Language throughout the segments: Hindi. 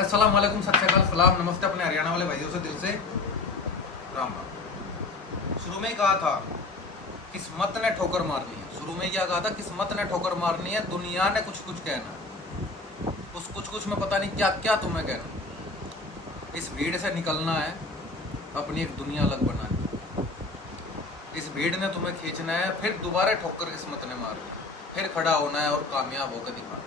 अस्सलाम वालेकुम, सत श्री अकाल, सलाम, नमस्ते अपने हरियाणा वाले भाइयों से दिल से राम राम। शुरू में ही कहा था किस्मत ने ठोकर मारनी है। शुरू में क्या कहा था? किस्मत ने ठोकर मारनी है, दुनिया ने कुछ कुछ कहना। उस कुछ कुछ में पता नहीं क्या क्या तुम्हें कहना। इस भीड़ से निकलना है, अपनी एक दुनिया अलग बनानी। इस भीड़ ने तुम्हें खींचना है, फिर दोबारा ठोकर किस्मत ने मारनी है, फिर खड़ा होना है और कामयाब होकर दिखाना।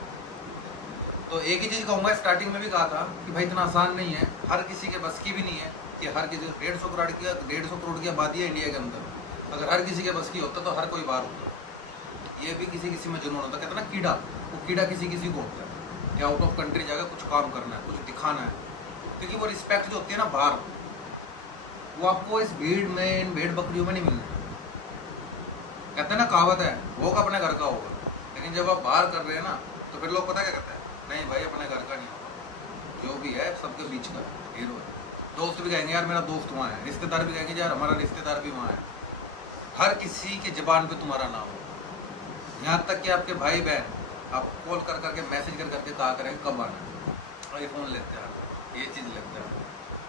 तो एक ही चीज़ कहूँगा, स्टार्टिंग में भी कहा था कि भाई इतना आसान नहीं है, हर किसी के बस की भी नहीं है कि हर किसी 150 करोड़ की आबादी है इंडिया के अंदर। अगर हर किसी के बस की होता तो हर कोई बाहर होता। ये भी किसी किसी में जुनून होता। कहते हैं ना कीड़ा, वो कीड़ा किसी किसी को होता है कि आउट ऑफ कंट्री जाकर कुछ काम करना है, कुछ दिखाना है, क्योंकि वो रिस्पेक्ट जो होती है ना बाहर, वो आपको इस भीड़ में, इन भेड़ बकरियों में नहीं मिलती। कहते हैं ना, कहावत है, वो अपने घर का होगा। लेकिन जब आप बाहर कर रहे हैं ना, तो फिर लोग पता क्या कहते हैं, नहीं भाई अपने घर का नहीं होगा, जो भी है सबके बीच का हीरो है। दोस्त भी कहेंगे यार मेरा दोस्त वहाँ है, रिश्तेदार भी कहेंगे यार हमारा रिश्तेदार भी वहाँ है। हर किसी के ज़बान पे तुम्हारा नाम हो। यहाँ तक कि आपके भाई बहन आप कॉल कर करके, मैसेज कर करके कहा करेंगे कब आना है, और ये फ़ोन लेते हैं, ये चीज़ लगता है,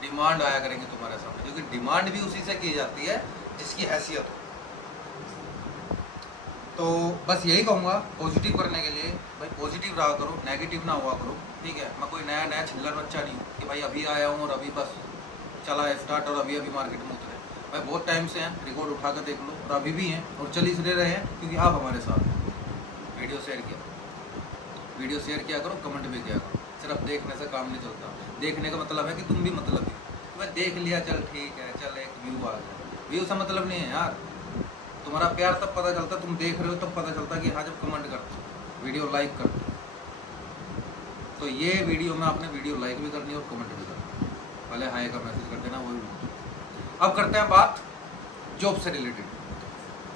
डिमांड आया करेंगे तुम्हारे सामने, क्योंकि डिमांड भी उसी से की जाती है जिसकी हैसियत हो। तो बस यही कहूँगा पॉजिटिव करने के लिए, भाई पॉजिटिव रहा करो, नेगेटिव ना हुआ करो, ठीक है। मैं कोई नया नया छिल्लर बच्चा नहीं हूँ कि भाई अभी आया हूँ और अभी बस चला है स्टार्ट और अभी मार्केट में उतरे। भाई बहुत टाइम से हैं, रिकॉर्ड उठा कर देख लो, और अभी भी हैं और चल इसलिए रहे हैं क्योंकि आप हमारे साथ हैं। वीडियो शेयर किया करो, कमेंट भी किया करो। सिर्फ देखने से काम नहीं चलता। देखने का मतलब है कि तुम भी मतलब ही भाई देख लिया, चल ठीक है, चल एक व्यू आ गया, व्यू से मतलब नहीं है यार। तुम्हारा प्यार तब पता चलता, तुम देख रहे हो तब पता चलता कि हाँ जब कमेंट करते हो, वीडियो लाइक करते हो। तो ये वीडियो में आपने वीडियो लाइक भी करनी है और कमेंट भी करनी है। पहले हाय का मैसेज कर देना, वही। अब करते हैं बात जॉब से रिलेटेड।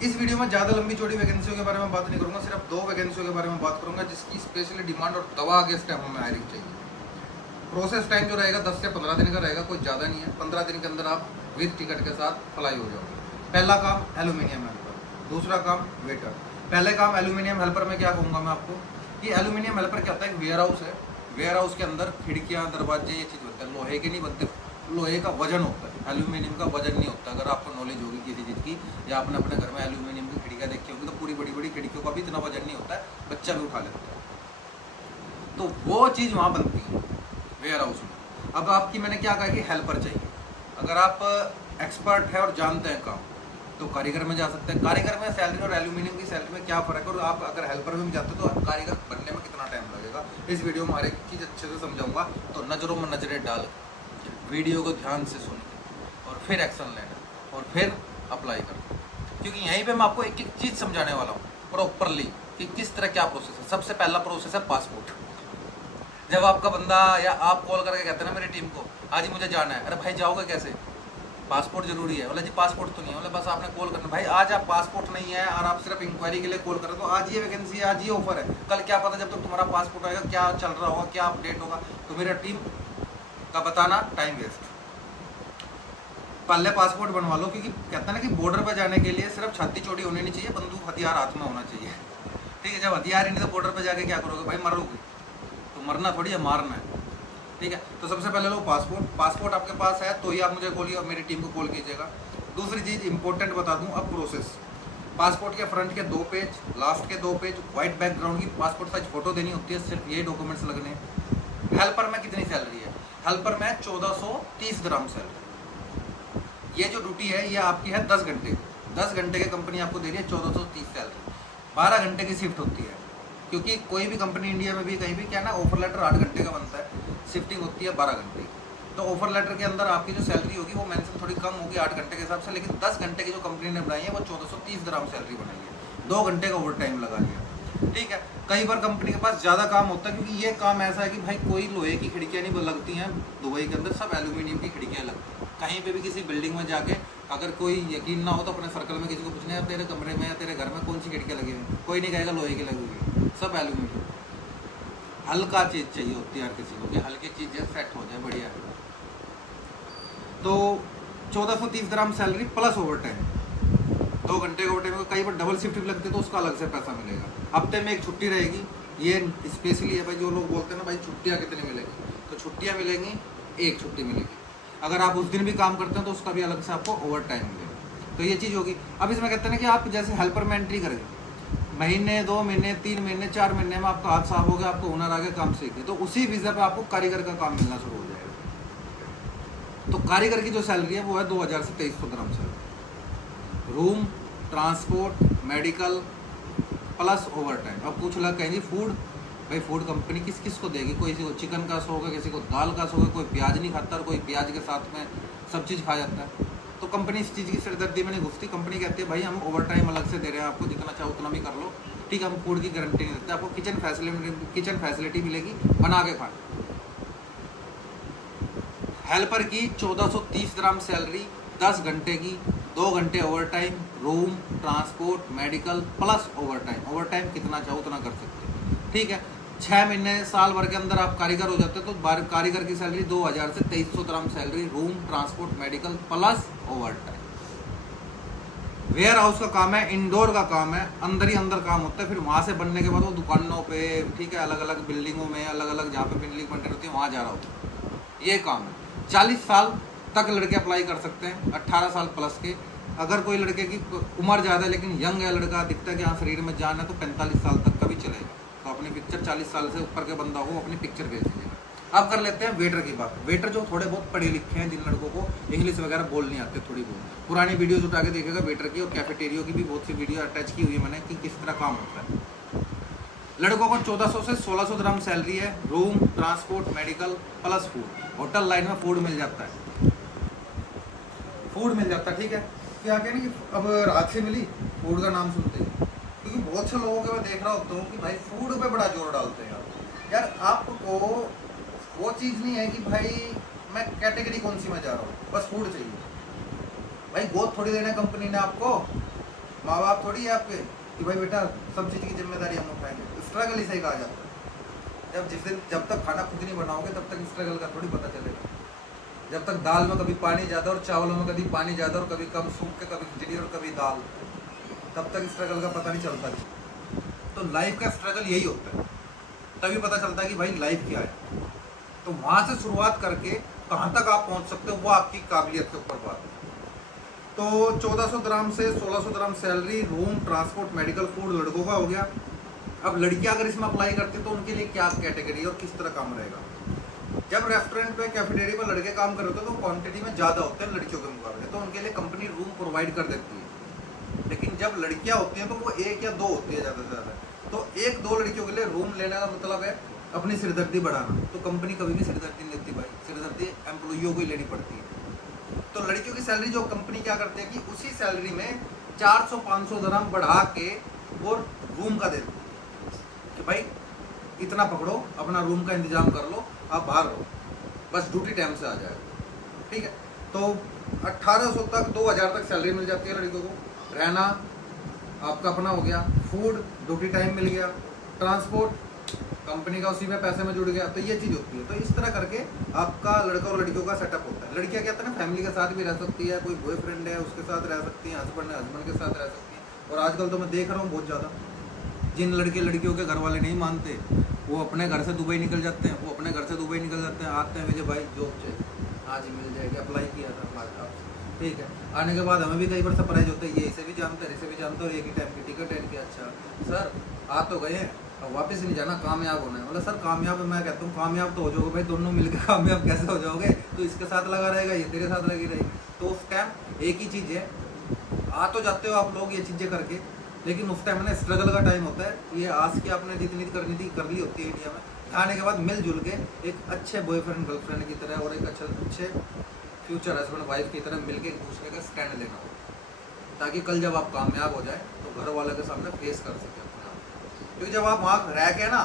इस वीडियो में ज़्यादा लंबी चौड़ी वैकेंसियों के बारे में बात नहीं करूँगा, सिर्फ 2 वैकेंसियों के बारे में बात करूँगा जिसकी स्पेशली डिमांड और दवा के इस टाइम हमें हायरिंग चाहिए। प्रोसेस टाइम जो रहेगा 10 से 15 दिन का रहेगा, कोई ज़्यादा नहीं है। 15 दिन के अंदर आप विद टिकट के साथ फ्लाई हो जाओगे। पहला काम एल्यूमिनियम हेल्पर, दूसरा काम वेटर। पहले काम एल्यूमिनियम हेल्पर में क्या कहूँगा मैं आपको कि एल्यूमिनियम हेल्पर क्या होता है, एक वेयर हाउस है। वेयर हाउस के अंदर खिड़कियाँ, दरवाजे, ये चीज़ बनते हैं, लोहे के नहीं बनते। लोहे का वजन होता है, एल्यूमिनियम का वजन नहीं होता। अगर आपको नॉलेज होगी किसी चीज़ की, या आपने अपने घर में एल्यूमिनियम की खिड़कियाँ देखी होगी, तो पूरी बड़ी बड़ी खिड़कियों का भी इतना वजन नहीं होता है, बच्चा भी उठा लेता है। तो वो चीज़ वहाँ बनती है वेयर हाउस में। अब आपकी मैंने क्या कहा कि हेल्पर चाहिए। अगर आप एक्सपर्ट है और जानते हैं काम, तो कारीगर में जा सकते हैं। कारीगर में सैलरी और एल्यूमिनियम की सैलरी में क्या फ़र्क है, और आप अगर हेल्पर में भी जाते हो तो कारीगर बनने में कितना टाइम लगेगा, इस वीडियो में हर एक चीज़ अच्छे से समझाऊंगा। तो नज़रों में नज़रें डाल वीडियो को ध्यान से सुन और फिर एक्शन लेना और फिर अप्लाई करना, क्योंकि यहीं पर मैं आपको एक एक चीज़ समझाने वाला हूँ प्रॉपरली कि किस तरह क्या प्रोसेस है। सबसे पहला प्रोसेस है पासपोर्ट। जब आपका बंदा या आप कॉल करके कहते हैं ना मेरी टीम को आज ही मुझे जाना है, अरे भाई जाओगे कैसे, पासपोर्ट जरूरी है। बोला जी पासपोर्ट तो नहीं है। बोला बस आपने कॉल करना, भाई आज आप पासपोर्ट नहीं है और आप सिर्फ इंक्वायरी के लिए कॉल कर रहे हो, तो आज ये वैकेंसी है, आज ये ऑफर है। कल क्या पता जब तक तुम्हारा पासपोर्ट आएगा क्या चल रहा होगा, क्या अपडेट होगा। तो मेरा टीम का बताना टाइम वेस्ट। पहले पासपोर्ट बनवा लो, क्योंकि कहते हैं ना कि बॉर्डर पर जाने के लिए सिर्फ छाती चौड़ी होनी नहीं चाहिए, बंदूक हथियार हाथ में होना चाहिए, ठीक है। जब हथियार ही नहीं तो बॉर्डर पर जाके क्या करोगे भाई, मरोगे। तो मरना थोड़ी है, मारना है, ठीक है। तो सबसे पहले लो पासपोर्ट। पासपोर्ट आपके पास है तो ही आप मुझे कॉल या मेरी टीम को कॉल कीजिएगा। दूसरी चीज़ इंपॉर्टेंट बता दूं, अब प्रोसेस। पासपोर्ट के फ्रंट के 2 पेज, लास्ट के 2 पेज, वाइट बैकग्राउंड की पासपोर्ट साइज फोटो देनी होती है, सिर्फ ये डॉक्यूमेंट्स लगने हैं। हेल्पर में कितनी सैलरी है, हेल्पर में 1430 ग्राम सैलरी। ये जो ड्यूटी है ये आपकी है 10 घंटे। 10 घंटे की कंपनी आपको दे रही है 1430 सैलरी। 12 घंटे की शिफ्ट होती है, क्योंकि कोई भी कंपनी इंडिया में भी कहीं भी क्या ना, ऑफर लेटर 8 घंटे का बनता है, शिफ्टिंग होती है 12 घंटे। तो ऑफर लेटर के अंदर आपकी जो सैलरी होगी वो मेंशन थोड़ी कम होगी 8 घंटे के हिसाब से, लेकिन 10 घंटे की जो कंपनी ने बनाई है वो 1430 ग्राम सैलरी बनाई है। 2 घंटे का ओवर टाइम लगा लिया, ठीक है। कई बार कंपनी के पास ज़्यादा काम होता है, क्योंकि ये काम ऐसा है कि भाई कोई लोहे की खिड़कियाँ नहीं लगती हैं दुबई के अंदर, सब एल्यूमिनियम की खिड़कियाँ लगती हैं। कहीं पे भी किसी बिल्डिंग में जाके अगर कोई यकीन ना हो तो अपने सर्कल में किसी को पूछने, तेरे कमरे में या तेरे घर में कौन सी खिड़कियाँ लगी हुई, कोई नहीं कहेगा लोहे की लगी हुई, सब एल्यूमिनियम। हल्का चीज़ चाहिए होती है हर किसी को कि हल्की चीज़ें सेट हो जाए, बढ़िया। तो 1430 ग्राम सैलरी प्लस ओवर टाइम। 2 घंटे के ओवर टाइम में कई बार डबल शिफ्ट भी लगती है तो उसका अलग से पैसा मिलेगा। हफ्ते में एक छुट्टी रहेगी, ये स्पेशली है भाई। जो लोग बोलते हैं ना भाई छुट्टियाँ कितनी मिलेगी, तो छुट्टियाँ मिलेंगी, एक छुट्टी मिलेगी। अगर आप उस दिन भी काम करते हैं तो उसका भी अलग से आपको ओवर टाइम मिलेगा। तो ये चीज़ होगी। अब इसमें कहते हैं ना कि आप जैसे हेल्पर में एंट्री करेंगे, महीने 2 महीने 3 महीने 4 महीने में आपका हाथ साफ हो गया, आपको हुनर आ गया, काम सीख गए, तो उसी वीज़ा पे आपको कारीगर का काम मिलना शुरू हो जाएगा। तो कारीगर की जो सैलरी है वो है 2000 से 2300 dirham salary, room, transport, medical plus over time. अब कुछ लोग कहेंगे फूड, भाई फूड कंपनी किस किस को देगी? कोई किसी को चिकन का शौक है, किसी को दाल का शौक है, कोई प्याज नहीं खाता और कोई प्याज के साथ में सब चीज़ खा जाता है। तो कंपनी इस चीज़ की सिरदर्दी में नहीं घुसती। कंपनी कहती है भाई हम ओवर टाइम अलग से दे रहे हैं आपको, जितना चाहो उतना भी कर लो, ठीक है, हम फूड की गारंटी नहीं देते, आपको किचन फैसिलिटी मिलेगी, बना के खाना। हेल्पर की 1430 dirham सैलरी, 10 घंटे की, 2 घंटे over time, room, transport, medical plus over time. Over time कितना चाहो उतना कर सकते हैं, ठीक है। 6 महीने साल भर के अंदर आप कारीगर हो जाते हैं तो कारीगर की सैलरी 2000 से 2300 dirham salary, room, transport, medical plus over time. Warehouse का काम है, इंडोर का काम है, अंदर ही अंदर काम होता है। फिर वहाँ से बनने के बाद वो दुकानों पे, ठीक है, अलग अलग बिल्डिंगों में, अलग अलग जहाँ पे बिल्डिंग बन रही होती है वहाँ जा रहा होता है, ये काम है। 40 साल तक लड़के अप्लाई कर सकते हैं, 18 साल प्लस के। अगर कोई लड़के की उम्र ज़्यादा है लेकिन यंग है लड़का, दिखता है कि हाँ शरीर में जान है, तो 45 साल तक का भी चलेगा। तो अपनी पिक्चर 40 साल से ऊपर के बंदा हो अपनी पिक्चर भेज दीजिएगा। अब कर लेते हैं वेटर की बात। वेटर जो थोड़े बहुत पढ़े लिखे हैं, जिन लड़कों को इंग्लिश वगैरह बोलनी आती है थोड़ी बहुत, पुरानी वीडियोज उठा के देखेगा वेटर की, और कैफेटेरियो की भी बहुत सी वीडियो अटैच की हुई है मैंने कि किस तरह काम होता है। लड़कों को 1400 से 1600 dirham सैलरी है, room, transport, medical plus food. Hotel line में फूड मिल जाता है, फूड मिल जाता है, ठीक है। क्या कहने कि अब रात से मिली फूड का नाम सुनते हैं, क्योंकि बहुत से लोगों के मैं देख रहा होता हूँ कि भाई फूड पे बड़ा जोर डालते हैं यार। आपको वो चीज़ नहीं है कि भाई मैं कैटेगरी कौन सी में जा रहा हूँ, बस फूड चाहिए। भाई गोद थोड़ी देना कंपनी ने आपको, माँ बाप थोड़ी है आपके कि भाई बेटा सब चीज़ की जिम्मेदारी हम उठाएंगे। स्ट्रगल इसे ही कहा जाता है। जब तक खाना खुद नहीं बनाओगे तब तक स्ट्रगल का थोड़ी पता चलेगा। जब तक दाल में कभी पानी ज़्यादा और चावलों में कभी पानी ज़्यादा और कभी कम सूख के, कभी खिचड़ी और कभी दाल, तब तक स्ट्रगल का पता नहीं चलता। तो लाइफ का स्ट्रगल यही होता है, तभी पता चलता है कि भाई लाइफ क्या है। तो वहाँ से शुरुआत करके कहाँ तक आप पहुँच सकते हो वो आपकी काबिलियत के ऊपर बात है। तो 1400 dirham से 1600 dirham salary, room, transport, medical, food लड़कों का हो गया। अब लड़कियां अगर इसमें अप्लाई करती तो उनके लिए क्या कैटेगरी और किस तरह काम रहेगा? जब रेस्टोरेंट पे, कैफेटेरिया पर लड़के काम कर रहे होते हैं तो क्वांटिटी में ज़्यादा होते हैं लड़कियों के मुकाबले, तो उनके लिए कंपनी रूम प्रोवाइड कर देती है। लेकिन जब लड़कियां होती हैं तो वो 1 या 2 होती है ज़्यादा से ज़्यादा। तो 1-2 लड़कियों के लिए रूम लेने का मतलब है अपनी सिरदर्दी बढ़ाना। तो कंपनी कभी भी सिरदर्दी नहीं लेती भाई, सिरदर्दी एम्प्लॉइयों को ही लेनी पड़ती है। तो लड़कियों की सैलरी जो कंपनी क्या करती है कि उसी सैलरी में 400-500 dirham बढ़ा के वो रूम का देती है कि भाई इतना पकड़ो, अपना रूम का इंतजाम कर लो, आप बाहर रहो, बस ड्यूटी टाइम से आ जाएगा, ठीक है। तो 1800 तक 2000 तक सैलरी मिल जाती है लड़कियों को। रहना आपका अपना हो गया, फूड ड्यूटी टाइम मिल गया, ट्रांसपोर्ट कंपनी का उसी में पैसे में जुड़ गया। तो ये चीज़ होती है। तो इस तरह करके आपका लड़का और लड़कियों का सेटअप होता है। लड़कियां क्या होता है ना, फैमिली के साथ भी रह सकती है, कोई बॉयफ्रेंड है उसके साथ रह सकती हैं, हस्बैंड है हस्बैंड के साथ रह सकती हैं। और आजकल तो मैं देख रहा हूँ बहुत ज़्यादा, जिन लड़के लड़कियों के घर वाले नहीं मानते वो अपने घर से दुबई निकल जाते हैं, वो अपने घर से दुबई निकल जाते हैं, आते हैं मुझे भाई जॉब चाहिए, हाँ जी मिल जाएगी, अप्लाई किया था बात आपसे, ठीक है। आने के बाद हमें भी कई बार सरप्राइज होते हैं, ये इसे भी जानते हैं, इसे भी जानते हैं, और एक ही टाइम की टिकट है कि अच्छा सर आ तो गए हैं, अब वापस नहीं जाना, कामयाब होना है। मतलब सर कामयाब, मैं कहता हूँ कामयाब तो हो जाओगे भाई, दोनों मिलकर कामयाब कैसे हो जाओगे? तो इसके साथ लगा रहेगा, ये तेरे साथ लगी रहेगी। तो उस टाइम एक ही चीज़ है, आ तो जाते हो आप लोग ये चीज़ें करके, लेकिन उस टाइम ना स्ट्रगल का टाइम होता है। ये आज की आपने जितनी करनी थी कर ली होती है इंडिया में, आने के बाद मिलजुल के एक अच्छे बॉयफ्रेंड गर्लफ्रेंड की तरह और एक अच्छे फ्यूचर हस्बैंड वाइफ की तरह मिलके एक दूसरे का स्टैंड लेना हो, ताकि कल जब आप कामयाब हो जाए तो घर वालों के सामने फेस कर सकें अपने आप। क्योंकि जब आप वहाँ रह के ना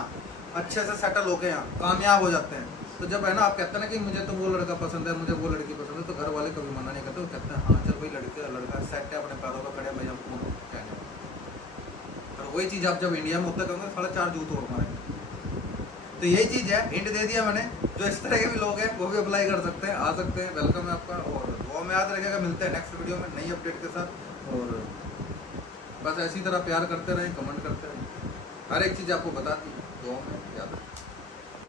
अच्छे से सेटल होके यहाँ कामयाब हो जाते हैं, तो जब है ना आप कहते हैं ना कि मुझे तो वो लड़का पसंद है, मुझे वो लड़की पसंद है, तो घर वाले कभी मना नहीं करते, वो कहते हैं हाँ चल भाई लड़का सेट है, अपने पैरों पर खड़े, भाई हम कौन कहने। और वही चीज़ आप जब इंडिया में होता कहोगे 4.5 जूत और मारेंगे। तो यही चीज़ है, हिंट दे दिया मैंने। जो इस तरह के भी लोग हैं वो भी अप्लाई कर सकते हैं, आ सकते हैं, वेलकम है आपका। और दुआ में याद रखेगा, मिलते हैं नेक्स्ट वीडियो में नई अपडेट के साथ। और बस ऐसी तरह प्यार करते रहें, कमेंट करते रहें, हर एक चीज़ आपको बता दी, दुआ में याद रखें।